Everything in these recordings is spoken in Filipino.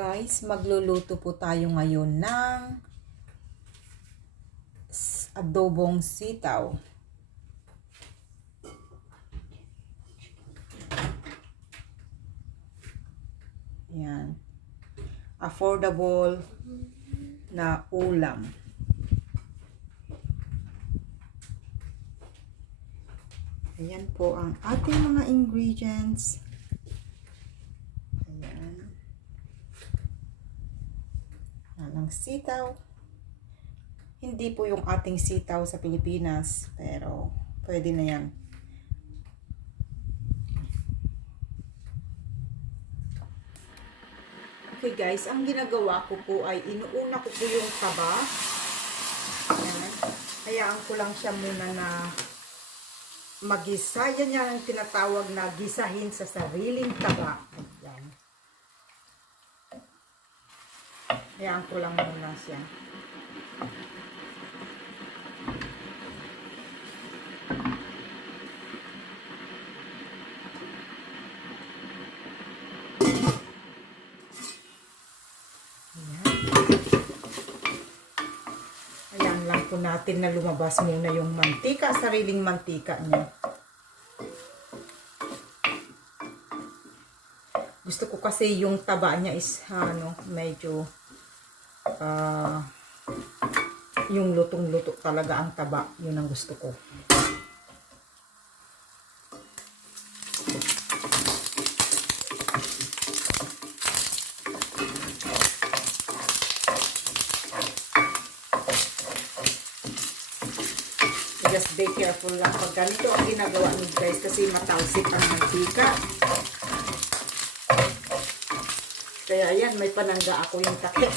Guys, magluluto po tayo ngayon ng adobong sitaw. Yan. Affordable na ulam. Ayan po ang ating mga ingredients. Ayan. Ang sitaw. Hindi po yung ating sitaw sa Pilipinas, pero pwede na yan. Okay guys, ang ginagawa ko po ay inuuna ko po yung taba. Ayan. Hayaan ko lang siya muna na magisa. Yan yung tinatawag na gisahin sa sariling taba. Ayan. Hayaan ko lang muna siya. Ayan lang po natin na lumabas muna yung mantika, sariling mantika niya. Gusto ko kasi yung taba niya is medyo yung lutong-luto talaga ang taba. Yun ang gusto ko. Just be careful lang pag ganito ang ginagawa nyo guys kasi matalsik ang mantika. Kaya ayan, may panangga ako yung takip.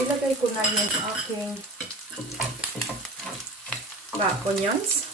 Ilagay ko na yung aking onions.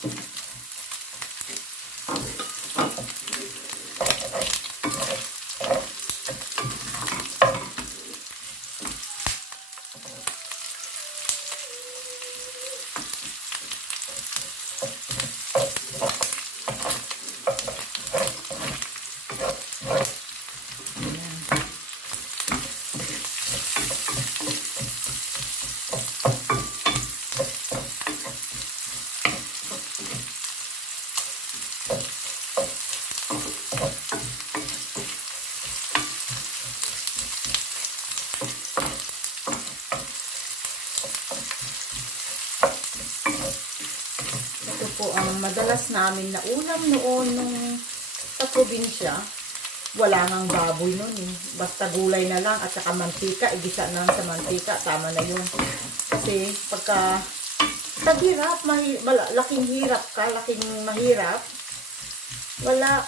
Po ang madalas namin na ulam noon nung sa probinsya. Wala ngang baboy noon eh. Basta gulay na lang at saka mantika, igisa na lang sa mantika, tama na yun. Kasi pagka taghirap, laking hirap ka, laking mahirap, wala,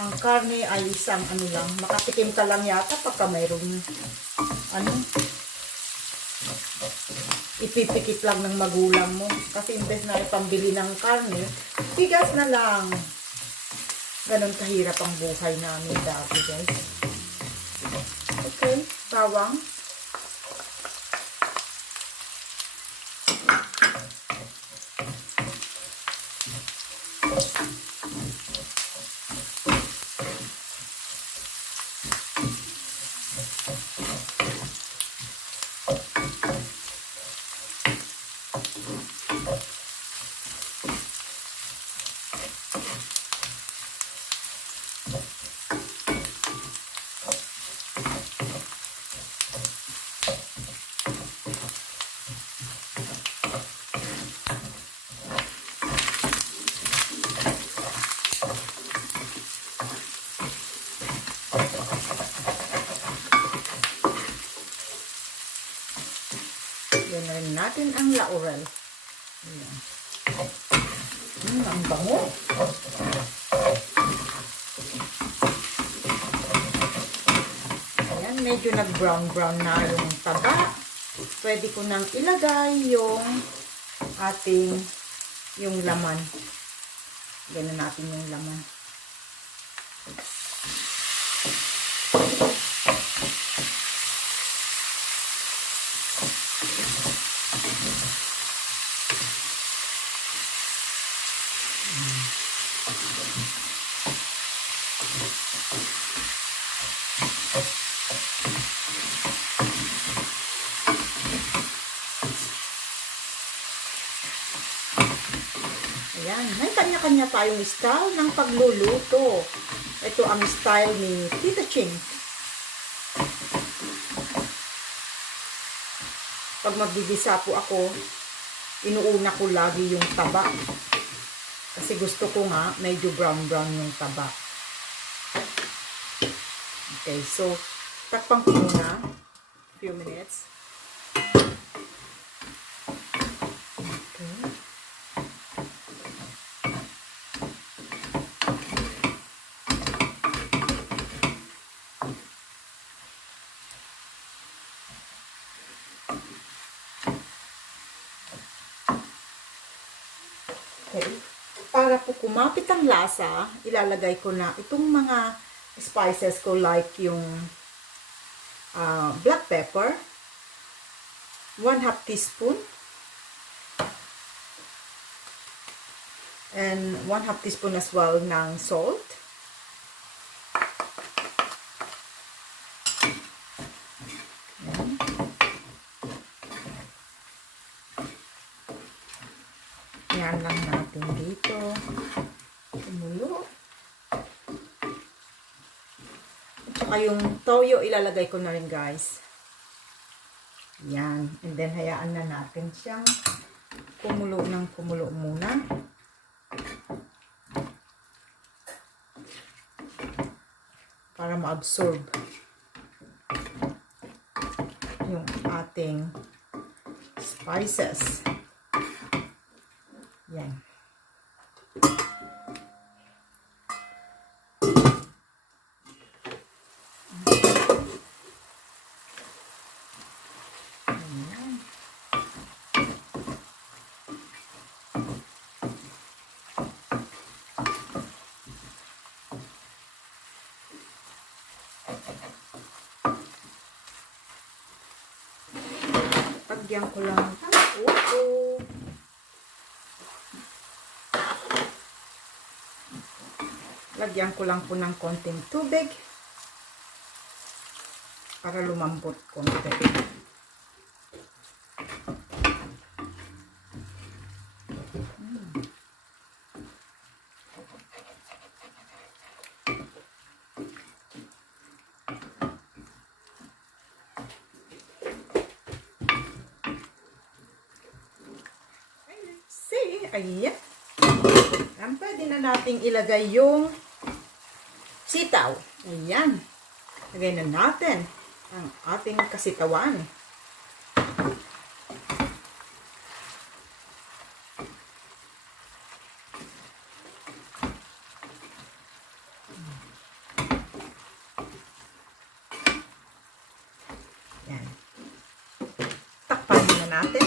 ang karne ay isang lang, makatikim ka lang yata pagka mayroong ipipikit lang ng magulang mo. Kasi imbes na ipambili ng karne, bigas na lang. Ganon kahirap ang buhay namin dati guys. Okay, bawang. Ganyan natin ang laurel. Ayan. Ang bango. Ayan, medyo nag-brown na yung taba. Pwede ko nang ilagay yung yung laman. Ganyan natin yung laman. Ayan. May kanya-kanya tayong style ng pagluluto. Ito ang style ni Tita Ching. Pag magbibisa po ako, inuuna ko lagi yung taba. Kasi gusto ko nga, medyo brown-brown yung taba. Okay, so, takpan ko muna. Few minutes. Okay. Para po kumapit ang lasa, ilalagay ko na itong mga spices ko like yung black pepper, 1/2 teaspoon, and 1/2 teaspoon as well ng salt. Yan lang natin dito. Kumulo. At saka yung toyo, ilalagay ko na rin, guys. Yan. And then, hayaan na natin siyang kumulo ng kumulo muna. Para ma-absorb yung ating spices. Yan. Ayan. Lagyan ko lang ng upo. Lagyan ko lang po ng konting tubig para lumambot konti. See, ayan. Pwede na nating ilagay yung sitaw. Ayan. Lagay na natin ang ating kasitawan. Ayan. Takpan na natin.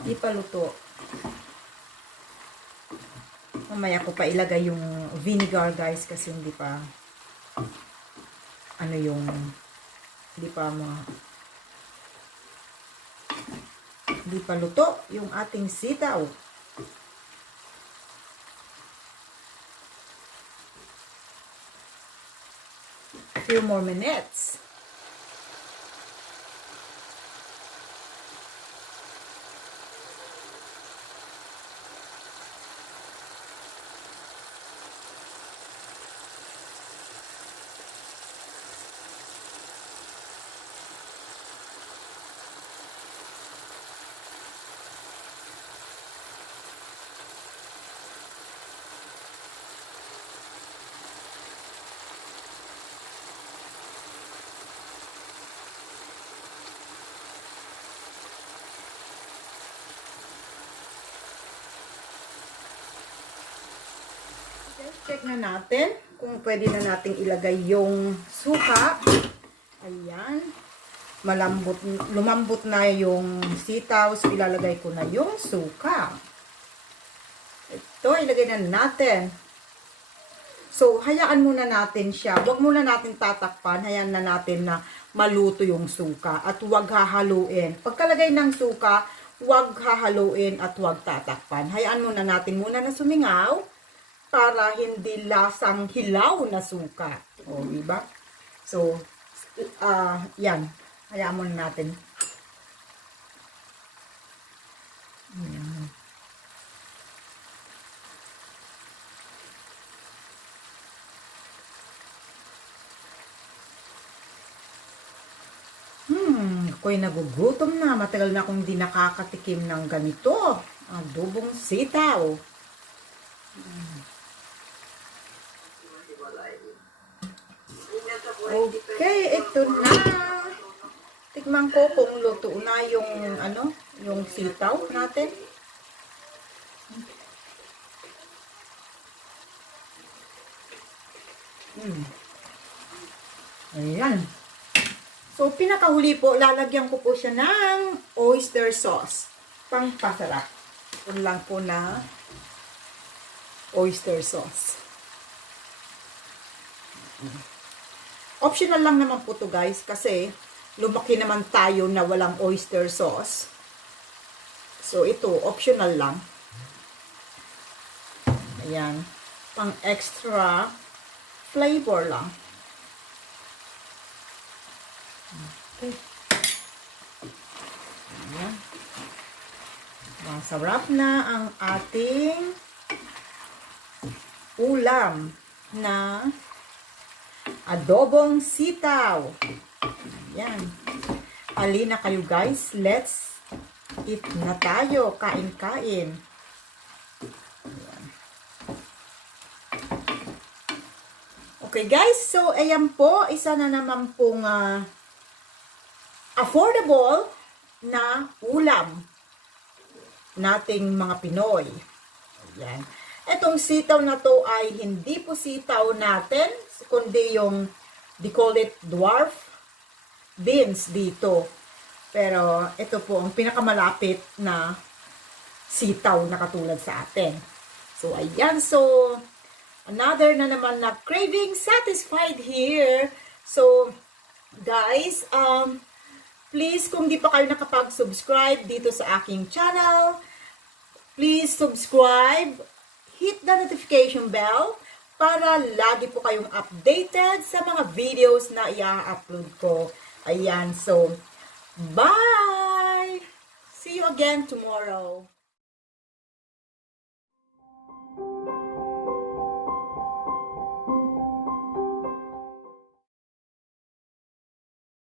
Hindi pa luto. Mamaya ko pa ilagay yung vinegar, guys, kasi hindi pa hindi pa luto yung ating sitaw. A few more minutes. Check na natin kung pwede na nating ilagay yung suka. Ayan. Lumambot na yung sitaw. So, ilalagay ko na yung suka. Ito, ilagay na natin. So, hayaan muna natin siya. Huwag muna natin tatakpan. Hayaan na natin na maluto yung suka. At huwag hahaluin. Pagkalagay ng suka, huwag hahaluin at huwag tatakpan. Hayaan muna natin muna na sumingaw. para hindi lasang hilaw na suka. O, diba? So, yan. Hayaan muna natin. Ayan. Ako'y nagugutom na. Matagal na akong hindi nakakatikim ng ganito. Adobong sitaw. Okay, ito na. Tikman ko kung luto na yung sitaw natin. Ayan. So, pinakahuli po, lalagyan ko po siya ng oyster sauce. Pangpasarap. Ito lang po na oyster sauce. Optional lang naman po to guys, kasi lumaki naman tayo na walang oyster sauce. So, ito, optional lang. Ayan. Pang extra flavor lang. Okay. Ayan. Masarap na ang ating ulam na adobong sitaw. Ayan. Halina kayo guys. Let's eat na tayo. Kain-kain. Okay guys, so ayan po, isa na naman pong affordable na ulam nating mga Pinoy. Ayan. Etong sitaw na to ay hindi po sitaw natin, kundi yung, they call it dwarf beans dito. Pero ito po ang pinakamalapit na sitaw na katulad sa atin. So ayan, so another na naman na craving satisfied here. So, guys, please, kung di pa kayo nakapag-subscribe dito sa aking channel, please subscribe, hit the notification bell para lagi po kayong updated sa mga videos na i-upload ko. Ayan, so, bye! See you again tomorrow.